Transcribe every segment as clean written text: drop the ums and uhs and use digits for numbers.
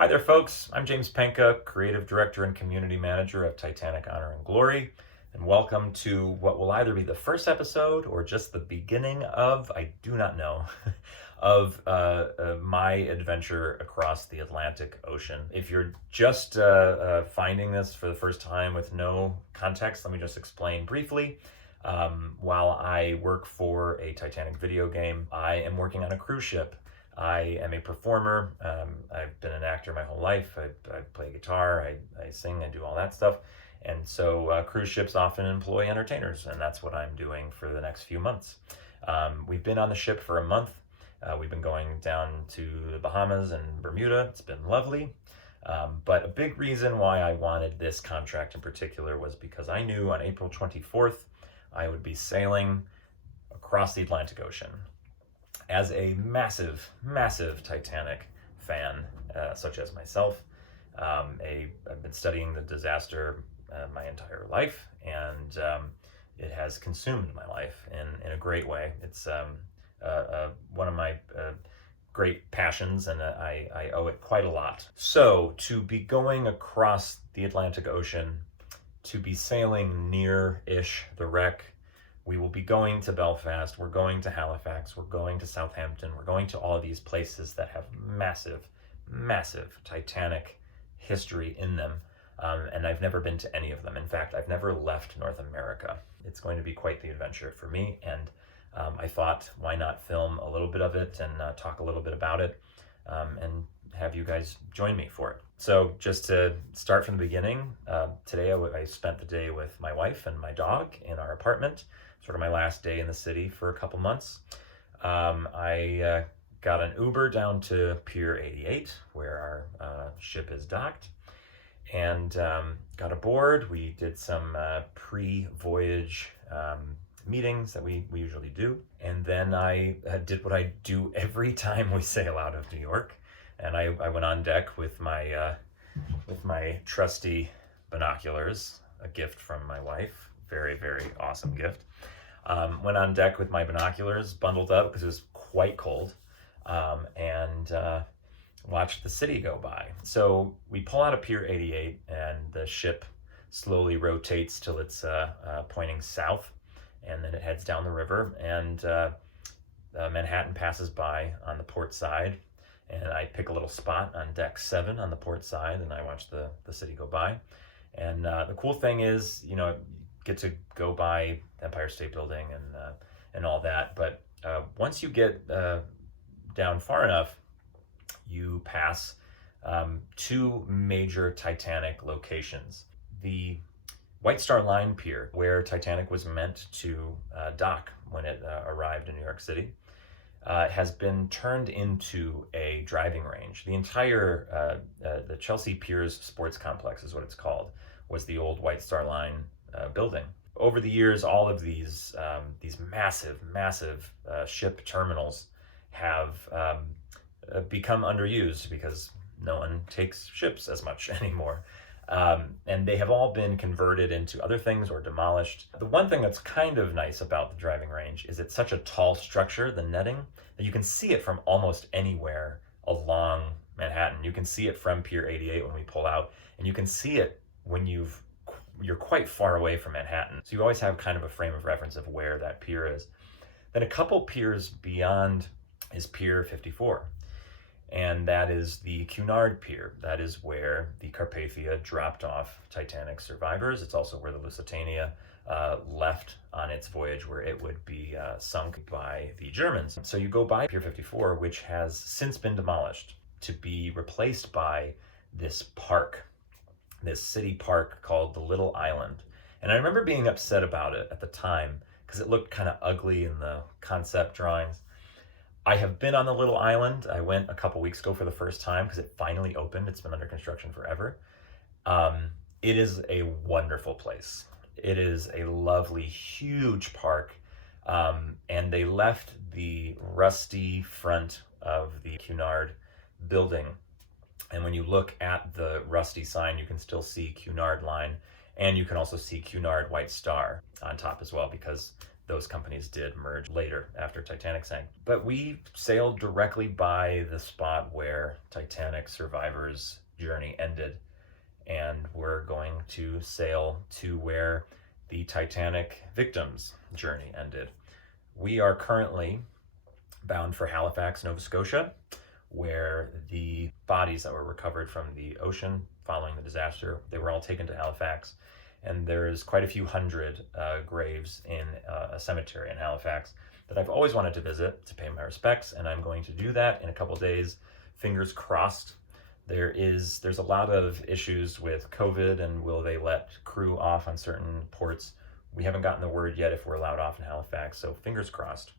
Hi there, folks. I'm James Penca, Creative Director and Community Manager of Titanic Honor and Glory, and welcome to what will either be the first episode or just the beginning of, I do not know, of my adventure across the Atlantic Ocean. If you're just finding this for the first time with no context, let me just explain briefly. While I work for a Titanic video game, I am working on a cruise ship. I am a performer. I've been an actor my whole life. I play guitar, I sing, I do all that stuff. And so cruise ships often employ entertainers, and that's what I'm doing for the next few months. We've been on the ship for a month. We've been going down to the Bahamas and Bermuda. It's been lovely. But a big reason why I wanted this contract in particular was because I knew on April 24th, I would be sailing across the Atlantic Ocean. As a massive, massive Titanic fan, such as myself, I've been studying the disaster my entire life, and it has consumed my life in a great way. It's one of my great passions, and I owe it quite a lot. So to be going across the Atlantic Ocean, to be sailing near-ish the wreck, we will be going to Belfast, we're going to Halifax, we're going to Southampton, we're going to all of these places that have massive, massive Titanic history in them. And I've never been to any of them. In fact, I've never left North America. It's going to be quite the adventure for me. And I thought, why not film a little bit of it and talk a little bit about it and have you guys join me for it. So just to start from the beginning, today I spent the day with my wife and my dog in our apartment, sort of my last day in the city for a couple months. I got an Uber down to Pier 88, where our ship is docked, and got aboard. We did some pre-voyage meetings that we usually do. And then I did what I do every time we sail out of New York. And I went on deck with my trusty binoculars, a gift from my wife. Very, very awesome gift. Went on deck with my binoculars, bundled up because it was quite cold, and watched the city go by. So we pull out of Pier 88, and the ship slowly rotates till it's pointing south, and then it heads down the river, and Manhattan passes by on the port side. And I pick a little spot on deck 7 on the port side, and I watch the city go by. And the cool thing is, get to go by the Empire State Building and all that. But once you get down far enough, you pass 2 major Titanic locations. The White Star Line Pier, where Titanic was meant to dock when it arrived in New York City, has been turned into a driving range. The entire the Chelsea Piers Sports Complex is what it's called, was the old White Star Line building. Over the years, all of these massive, massive ship terminals have become underused because no one takes ships as much anymore. And they have all been converted into other things or demolished. The one thing that's kind of nice about the driving range is it's such a tall structure, the netting, that you can see it from almost anywhere along Manhattan. You can see it from Pier 88 when we pull out, and you can see it when you're quite far away from Manhattan. So you always have kind of a frame of reference of where that pier is. Then a couple piers beyond is Pier 54. And that is the Cunard Pier. That is where the Carpathia dropped off Titanic survivors. It's also where the Lusitania left on its voyage, where it would be sunk by the Germans. So you go by Pier 54, which has since been demolished to be replaced by this park, this city park called the Little Island. And I remember being upset about it at the time because it looked kind of ugly in the concept drawings. I have been on the Little Island. I went a couple weeks ago for the first time because it finally opened. It's been under construction forever. It is a wonderful place. It is a lovely, huge park. And they left the rusty front of the Cunard building. And when you look at the rusty sign, you can still see Cunard Line. And you can also see Cunard White Star on top as well, because those companies did merge later after Titanic sank. But we sailed directly by the spot where Titanic survivors' journey ended, and we're going to sail to where the Titanic victims' journey ended. We are currently bound for Halifax, Nova Scotia, where the bodies that were recovered from the ocean following the disaster, they were all taken to Halifax. And there's quite a few hundred graves in a cemetery in Halifax that I've always wanted to visit to pay my respects, and I'm going to do that in a couple days. Fingers crossed. There's a lot of issues with COVID, and will they let crew off on certain ports? We haven't gotten the word yet if we're allowed off in Halifax, so fingers crossed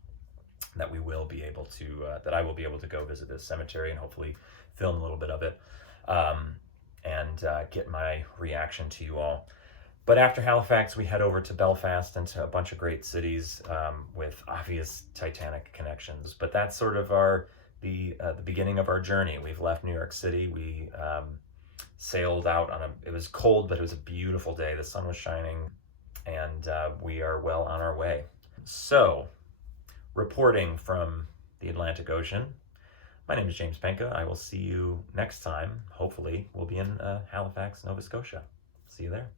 that we will be able to, that I will be able to go visit this cemetery and hopefully film a little bit of it, and get my reaction to you all. But after Halifax, we head over to Belfast and to a bunch of great cities with obvious Titanic connections. But that's sort of the beginning of our journey. We've left New York City. We sailed out on it was cold, but it was a beautiful day. The sun was shining, and we are well on our way. So, reporting from the Atlantic Ocean, my name is James Penca. I will see you next time. Hopefully, we'll be in Halifax, Nova Scotia. See you there.